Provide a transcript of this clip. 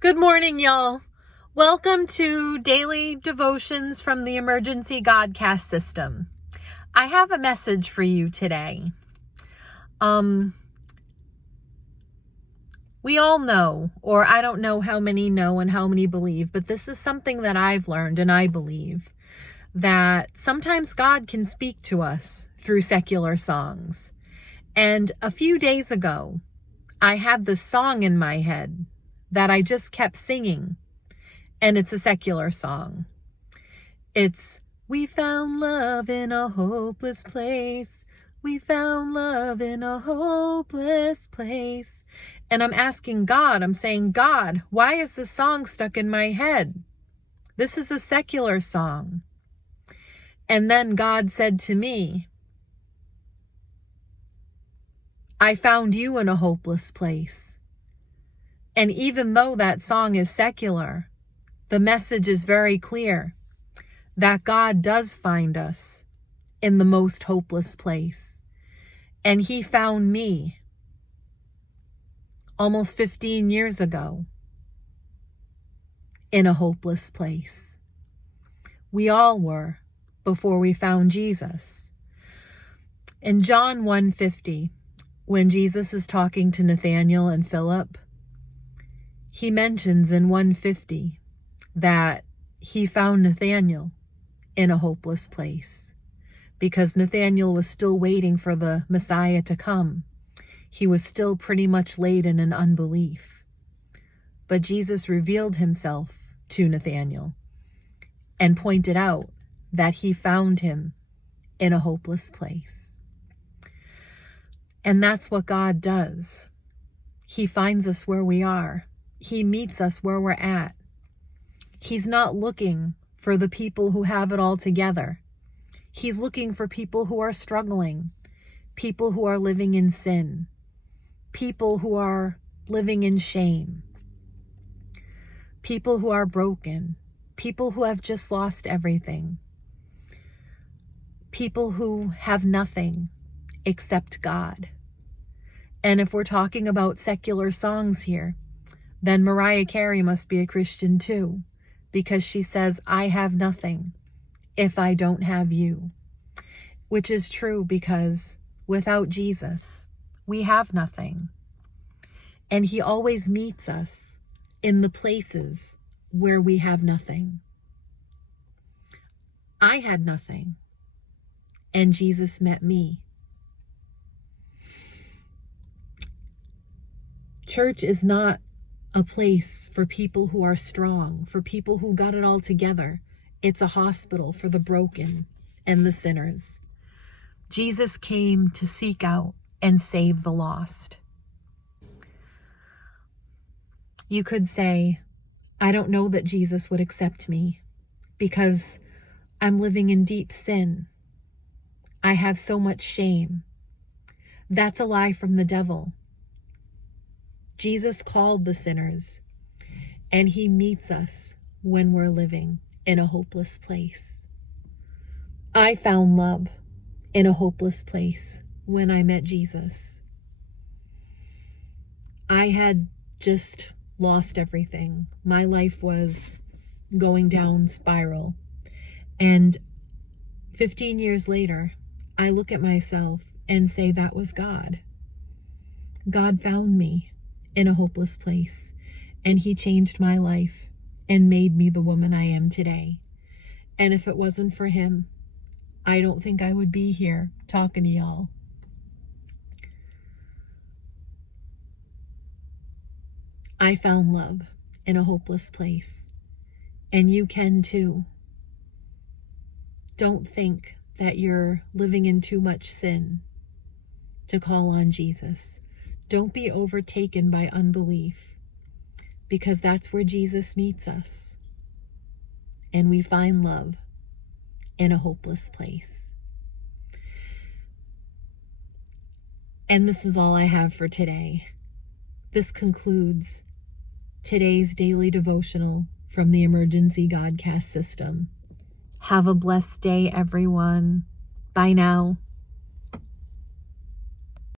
Good morning, y'all. Welcome to Daily Devotions from the Emergency Godcast system. I have a message for you today. We all know, or I don't know how many know and how many believe, but this is something that I've learned and I believe, that sometimes God can speak to us through secular songs. And a few days ago, I had this song in my head that I just kept singing. And it's a secular song. It's, "We found love in a hopeless place. We found love in a hopeless place." And I'm asking God, I'm saying, God, why is this song stuck in my head? This is a secular song. And then God said to me, I found you in a hopeless place. And even though that song is secular, the message is very clear that God does find us in the most hopeless place. And He found me almost 15 years ago in a hopeless place. We all were before we found Jesus. In John 1:50, when Jesus is talking to Nathanael and Philip, He mentions in 1:50 that He found Nathanael in a hopeless place because Nathanael was still waiting for the Messiah to come. He was still pretty much laden in unbelief. But Jesus revealed Himself to Nathanael and pointed out that He found him in a hopeless place. And that's what God does. He finds us where we are. He meets us where we're at. He's not looking for the people who have it all together. He's looking for people who are struggling, people who are living in sin, people who are living in shame, people who are broken, people who have just lost everything, people who have nothing except God. And if we're talking about secular songs here, then Mariah Carey must be a Christian too, because she says, I have nothing if I don't have you. Which is true, because without Jesus, we have nothing. And He always meets us in the places where we have nothing. I had nothing, and Jesus met me. Church is not a place for people who are strong, for people who got it all together. It's a hospital for the broken and the sinners. Jesus came to seek out and save the lost. You could say, I don't know that Jesus would accept me because I'm living in deep sin. I have so much shame. That's a lie from the devil. Jesus called the sinners, and He meets us when we're living in a hopeless place. I found love in a hopeless place when I met Jesus. I had just lost everything. My life was going down spiral. And 15 years later, I look at myself and say that was God. God found me in a hopeless place, and He changed my life and made me the woman I am today. And if it wasn't for Him, I don't think I would be here talking to y'all. I found love in a hopeless place, and you can too. Don't think that you're living in too much sin to call on Jesus. Don't be overtaken by unbelief, because that's where Jesus meets us, and we find love in a hopeless place. And this is all I have for today. This concludes today's daily devotional from the Emergency Godcast system. Have a blessed day, everyone. Bye now.